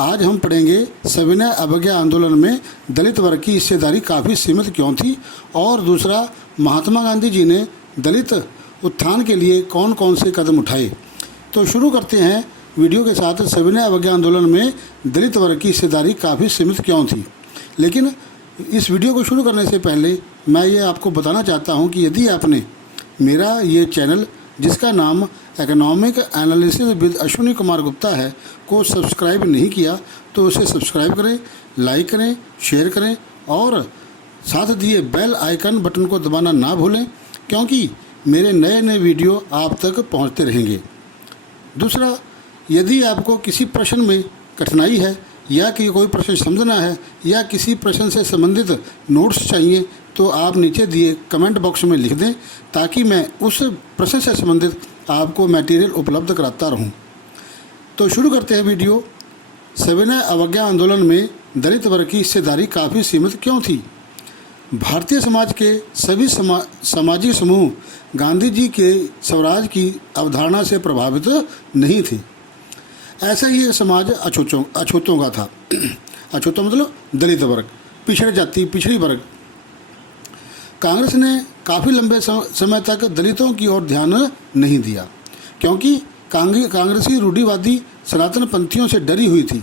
आज हम पढ़ेंगे सविनय अवज्ञा आंदोलन में दलित वर्ग की हिस्सेदारी काफ़ी सीमित क्यों थी, और दूसरा महात्मा गांधी जी ने दलित उत्थान के लिए कौन कौन से कदम उठाए। तो शुरू करते हैं वीडियो के साथ। सविनय अवज्ञा आंदोलन में दलित वर्ग की हिस्सेदारी काफ़ी सीमित क्यों थी। लेकिन इस वीडियो को शुरू करने से पहले मैं ये आपको बताना चाहता हूँ कि यदि आपने मेरा ये चैनल, जिसका नाम economic analysis with Ashwini Kumar Gupta है, को सब्सक्राइब नहीं किया तो उसे सब्सक्राइब करें, लाइक करें, शेयर करें और साथ दिए बेल आइकन बटन को दबाना ना भूलें, क्योंकि मेरे नए नए वीडियो आप तक पहुंचते रहेंगे। दूसरा, यदि आपको किसी प्रश्न में कठिनाई है या कि कोई प्रश्न समझना है या किसी प्रश्न से संबंधित नोट्स चाहिए तो आप नीचे दिए कमेंट बॉक्स में लिख दें, ताकि मैं उस प्रश्न से संबंधित आपको मटेरियल उपलब्ध कराता रहूं। तो शुरू करते हैं वीडियो। सविनय अवज्ञा आंदोलन में दलित वर्ग की हिस्सेदारी काफ़ी सीमित क्यों थी। भारतीय समाज के सभी सामाजिक समूह गांधी जी के स्वराज की अवधारणा से प्रभावित नहीं थे। ऐसा ही समाज अछूतों का था। अछूतों मतलब दलित वर्ग, पिछड़े जाति, पिछड़ी वर्ग। कांग्रेस ने काफ़ी लंबे समय तक दलितों की ओर ध्यान नहीं दिया, क्योंकि कांग्रेसी रूढ़िवादी सनातन पंथियों से डरी हुई थी।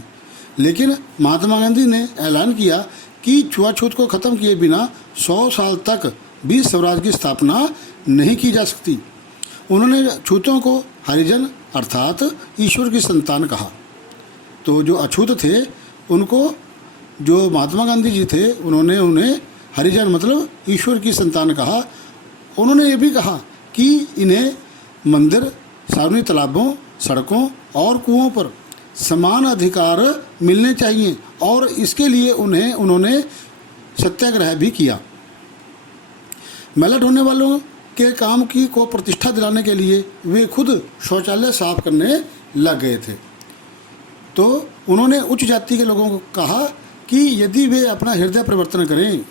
लेकिन महात्मा गांधी ने ऐलान किया कि छुआछूत को ख़त्म किए बिना 100 साल तक भी स्वराज की स्थापना नहीं की जा सकती। उन्होंने छूतों को हरिजन अर्थात ईश्वर की संतान कहा। तो जो अछूत थे उनको, जो महात्मा गांधी जी थे, उन्होंने उन्हें हरिजन मतलब ईश्वर की संतान कहा। उन्होंने ये भी कहा कि इन्हें मंदिर, सार्वजनिक तालाबों, सड़कों और कुओं पर समान अधिकार मिलने चाहिए, और इसके लिए उन्होंने सत्याग्रह भी किया। मैला ढोने वालों के काम को प्रतिष्ठा दिलाने के लिए वे खुद शौचालय साफ करने लग गए थे। तो उन्होंने उच्च जाति के लोगों को कहा कि यदि वे अपना हृदय परिवर्तन करें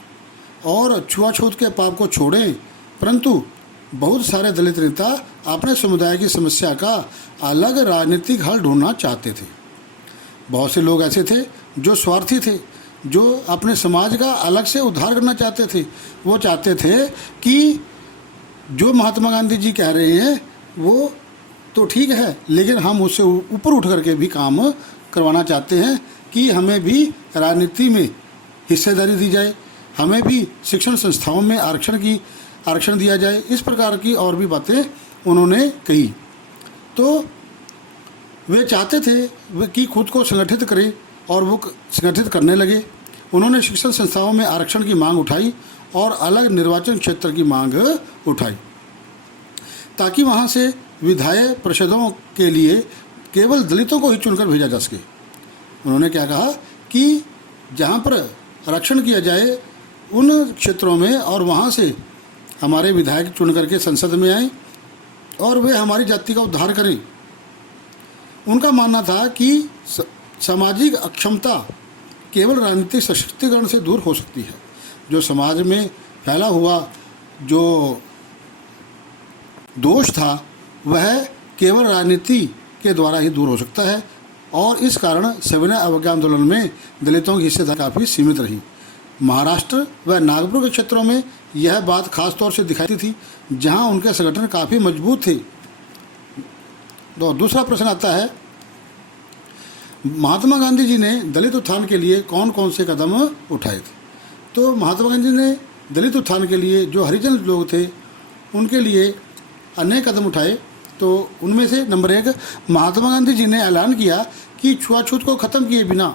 और छुआछूत के पाप को छोड़ें, परंतु बहुत सारे दलित नेता अपने समुदाय की समस्या का अलग राजनीतिक हल ढूंढना चाहते थे। बहुत से लोग ऐसे थे जो स्वार्थी थे, जो अपने समाज का अलग से उद्धार करना चाहते थे। वो चाहते थे कि जो महात्मा गांधी जी कह रहे हैं वो तो ठीक है, लेकिन हम उससे ऊपर उठ करके भी काम करवाना चाहते हैं कि हमें भी राजनीति में हिस्सेदारी दी जाए, हमें भी शिक्षण संस्थाओं में आरक्षण दिया जाए। इस प्रकार की और भी बातें उन्होंने कही। तो वे चाहते थे कि खुद को संगठित करें, और वो संगठित करने लगे। उन्होंने शिक्षण संस्थाओं में आरक्षण की मांग उठाई और अलग निर्वाचन क्षेत्र की मांग उठाई, ताकि वहाँ से विधायक परिषदों के लिए केवल दलितों को ही चुनकर भेजा जा सके। उन्होंने क्या कहा कि जहाँ पर आरक्षण किया जाए उन क्षेत्रों में, और वहाँ से हमारे विधायक चुन करके संसद में आए और वे हमारी जाति का उद्धार करें। उनका मानना था कि सामाजिक अक्षमता केवल राजनीतिक सशक्तिकरण से दूर हो सकती है। जो समाज में फैला हुआ जो दोष था वह केवल राजनीति के द्वारा ही दूर हो सकता है, और इस कारण सविनय अवज्ञा आंदोलन में दलितों की हिस्सेदारी काफ़ी सीमित रही। महाराष्ट्र व नागपुर के क्षेत्रों में यह बात खास तौर से दिखाई थी, जहां उनके संगठन काफ़ी मजबूत थे। तो दूसरा प्रश्न आता है, महात्मा गांधी जी ने दलित उत्थान के लिए कौन कौन से कदम उठाए थे। तो महात्मा गांधी ने दलित उत्थान के लिए, जो हरिजन लोग थे उनके लिए अनेक कदम उठाए। तो उनमें से नंबर 1, महात्मा गांधी जी ने ऐलान किया कि छुआछूत को ख़त्म किए बिना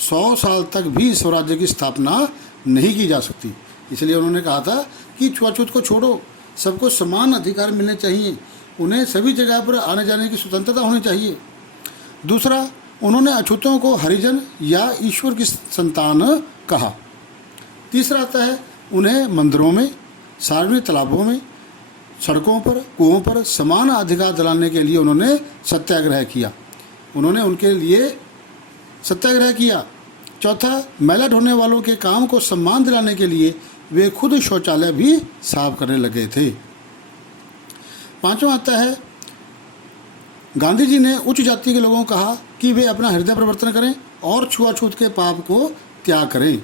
100 साल तक भी स्वराज्य की स्थापना नहीं की जा सकती। इसलिए उन्होंने कहा था कि छुआछूत को छोड़ो, सबको समान अधिकार मिलने चाहिए, उन्हें सभी जगह पर आने जाने की स्वतंत्रता होनी चाहिए। दूसरा, उन्होंने अछूतों को हरिजन या ईश्वर की संतान कहा। तीसरा आता है, उन्हें मंदिरों में, सार्वजनिक तालाबों में, सड़कों पर, कुओं पर समान अधिकार दिलाने के लिए उन्होंने सत्याग्रह किया। उन्होंने उनके लिए सत्याग्रह किया। चौथा, मैला ढोने वालों के काम को सम्मान दिलाने के लिए वे खुद शौचालय भी साफ करने लगे थे। पांचवा आता है, गांधी जी ने उच्च जाति के लोगों को कहा कि वे अपना हृदय परिवर्तन करें और छुआछूत के पाप को त्याग करें।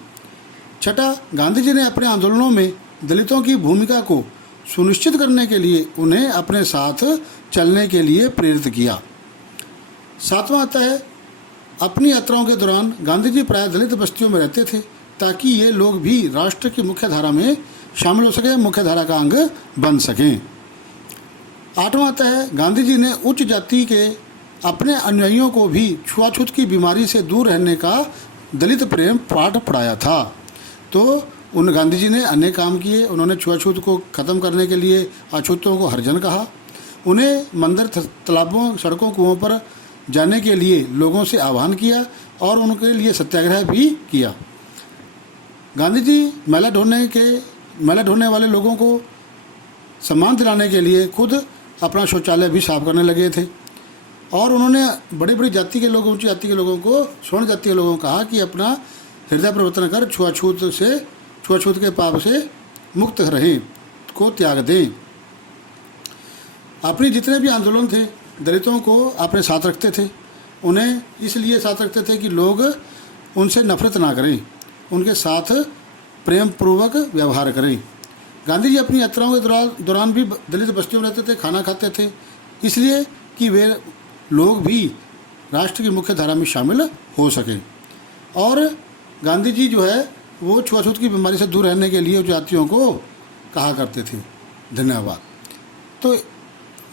छठा, गांधी जी ने अपने आंदोलनों में दलितों की भूमिका को सुनिश्चित करने के लिए उन्हें अपने साथ चलने के लिए प्रेरित किया। सातवां आता है, अपनी यात्राओं के दौरान गांधी जी प्रायः दलित बस्तियों में रहते थे ताकि ये लोग भी राष्ट्र की मुख्य धारा में शामिल हो सकें, मुख्य धारा का अंग बन सकें। आठवां आता है, गांधी जी ने उच्च जाति के अपने अनुयायियों को भी छुआछूत की बीमारी से दूर रहने का दलित प्रेम पाठ पढ़ाया था। तो उन गांधी जी ने अनेक काम किए। उन्होंने छुआछूत को ख़त्म करने के लिए अछूतों को हरिजन कहा। उन्हें मंदिर, तालाबों, सड़कों, कुओं पर जाने के लिए लोगों से आह्वान किया और उनके लिए सत्याग्रह भी किया। गांधी जी मैला ढोने वाले लोगों को सम्मान दिलाने के लिए खुद अपना शौचालय भी साफ करने लगे थे। और उन्होंने बड़ी बड़ी जाति के लोगों, ऊंची जाति के लोगों को, स्वर्ण जाति के लोगों को कहा कि अपना हृदय परिवर्तन कर छुआछूत के पाप से मुक्त रहें, को त्याग दें। अपने जितने भी आंदोलन थे दलितों को अपने साथ रखते थे। उन्हें इसलिए साथ रखते थे कि लोग उनसे नफरत ना करें, उनके साथ प्रेम पूर्वक व्यवहार करें। गांधी जी अपनी यात्राओं के दौरान भी दलित बस्तियों में रहते थे, खाना खाते थे, इसलिए कि वे लोग भी राष्ट्र की मुख्य धारा में शामिल हो सकें। और गांधी जी जो है वो छुआछूत की बीमारी से दूर रहने के लिए जातियों को कहा करते थे। धन्यवाद। तो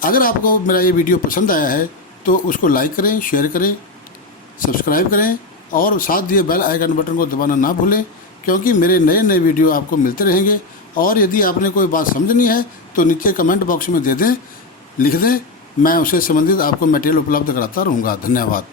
अगर आपको मेरा ये वीडियो पसंद आया है तो उसको लाइक करें, शेयर करें, सब्सक्राइब करें और साथ दिए बेल आइकन बटन को दबाना ना भूलें, क्योंकि मेरे नए नए वीडियो आपको मिलते रहेंगे। और यदि आपने कोई बात समझनी है तो नीचे कमेंट बॉक्स में दे दें, लिख दें, मैं उससे संबंधित आपको मटेरियल उपलब्ध कराता रहूँगा। धन्यवाद।